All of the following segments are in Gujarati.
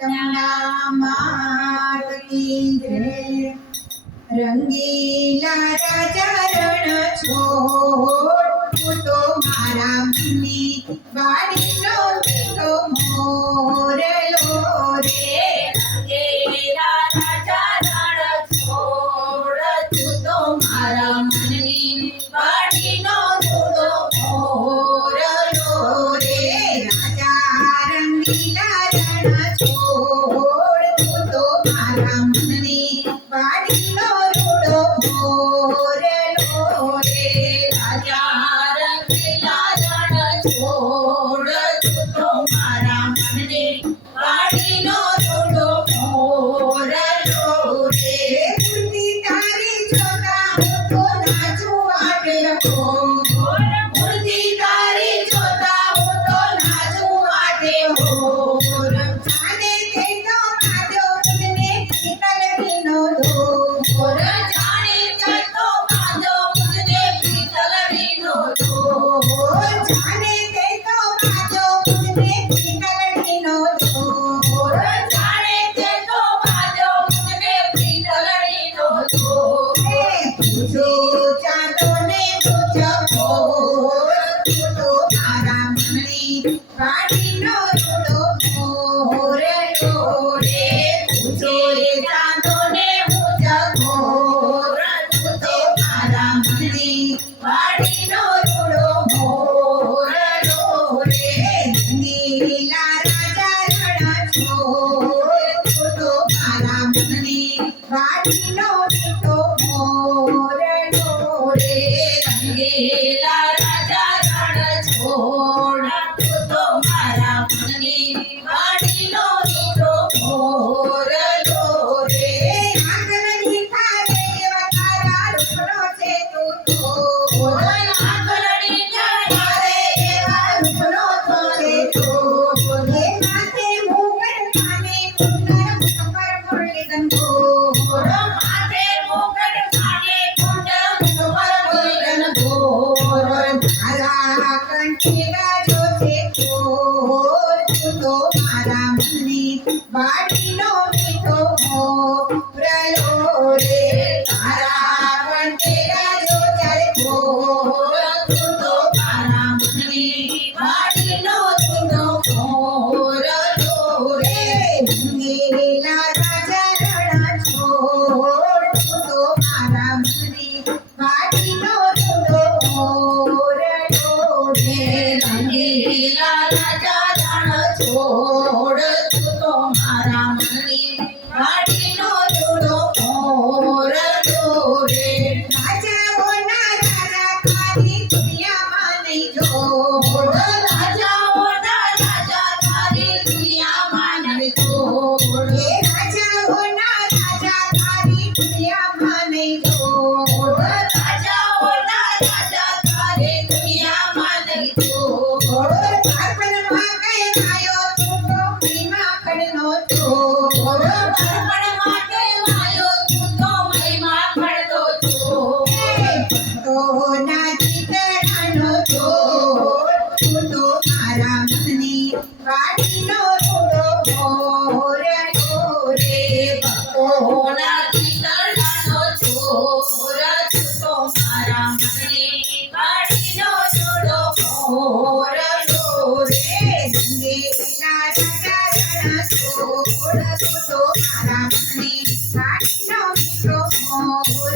ચામુંડા માત કી જય. રંગીલા રાજા રણ છોડ તું તો મારા મનની વાડીનો મીઠો મોરલો રે. રંગીલા રાજા રણ છોડ તું તો મારા મનની વાડીનો ધૂળો મોરલો રે. રાજા રંગીલા રણ છોડ તું તો મારા મનની વાડીનો રૂડો મોરલો રે. રાજા રંગીલા રણ છોડ તું તો મારા મનની વાડીનો ધૂળો મોરલો રે. મૂર્તિ તારી જોતા હું તો નાચું આટે હો. મૂર્તિ તારી જોતા હું તો નાચું આટે હો. જાને તે તો માજો મને પિતલડીનો ધોર. જાણે તે તો બાંધો મુજને પિતલડીનો ધોર. જાને તે તો માજો મને પિતલડીનો ધોર. જાણે તે તો બાંધો મુજને પિતલડીનો પૂછો ચાંદો ને પૂછો ભોર તું તો મારા મનની વાડીનો રૂડો મોરલો રે. પૂછો ચાંદો ને પૂછો ભોર તું તો મારા મનની વાડીનો રૂડો મોરલો રે. રંગીલા રાજા રણ છોડ તું તો મારા મનની વાડીનો મીઠો મોરલો રે. રંગીલા રાજા રણ છોડ તું તો મારા મનની વાડીનો ધૂળો મોરલો રે. આંગણની થાળે એવા તારા રૂપનો છે તું તો. આંગણની ડાળે એવા રૂપનો તો છે તો. એ માથે મુગટ કાને કુંડળ કમર મુરલી ગંગોર. માથે મુગટ કાને કુંડળ કમર મુરલી ગંગોર. તારા કંઠે ગાજો છે કોર તું તો મારા મનની વાડીનો મીઠો મોરલો રે. તારા કંઠે ગાજો ચારે કોર તું તો મારા મનની વાડીનો ધૂળો મોરલો રે. રંગીલા રાજા રણ છોડ તું તો મારા મનની વાડીનો રૂડો મોરલો રે. રંગીલા રાજા રણ છોડ તું તો મારા મનની વાડીનો ધૂળો મોરલો રે. રાજાઓના રાજા તારી દુનિયામાં નહીં જોડ. રાજાઓના રાજા તારી દુનિયામાં નહીં જોડ. એ રાજાઓના રાજા તારી દુનિયામાં નહીં જોડ. રાજાઓના રાજા તારી દુનિયામાં નહીં જોડ. બાળપણમાં કહેવાયો તું તો મહિમા કણનો ચોર. બાળપણમાં કહેવાયો તું તો મહિમા પડતો ચોર. ભક્તોના ચિતરાનો ચોર તું તો મારા મનની વાડીનો રૂડો મોરલો રે. ભક્તોના ચિતરડાનો ચોર તું તો મારા મનની વાડીનો ધૂળો મોરલો રે. રંગીલા રાજા રણ છોડ તું તો મારા મનની વાડીનો મીઠો મોરલો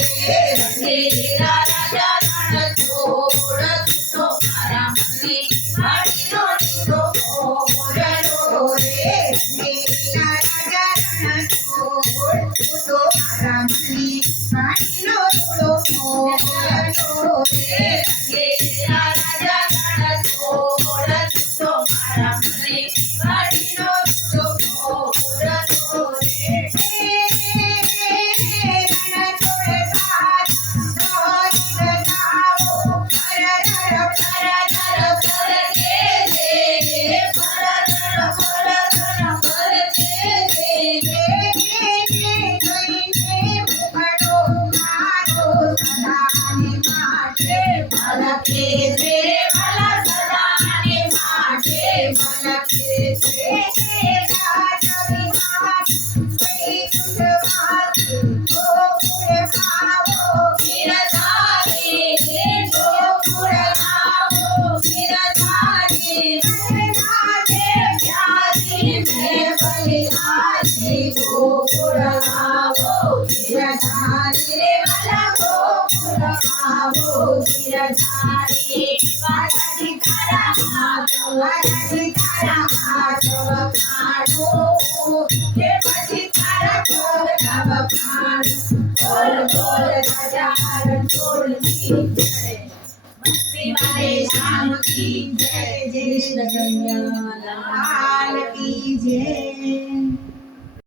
રે. રંગીલા રાજા રણ છોડ તું તો મારા મનની વાડીનો ધૂળો મોરલો રે. રંગીલા રાજા રણ છોડ તું તો મારા મનની વાડીનો રૂડો મોરલો રે. રંગીલા રાજા રણ છોડ તું તો મારા મનની વાડીનો ધૂળો મોરલો રે. ભલા બલિહારી મેં બલિહારી ગોકુળ આવો ગિરધારી રે વાલા ગોકુળ આવો ગિરધારી વાલાજી તારા હાથ વાલાજી તારા હાથ વખાણો કે પછી તારા કોલ વખાણો બોલ બોલ રાજા હરણ ચોલની જય ભક્તિ મારે શ્યામ કી જય જય કૃષ્ણ કન્યા લાલ કી જય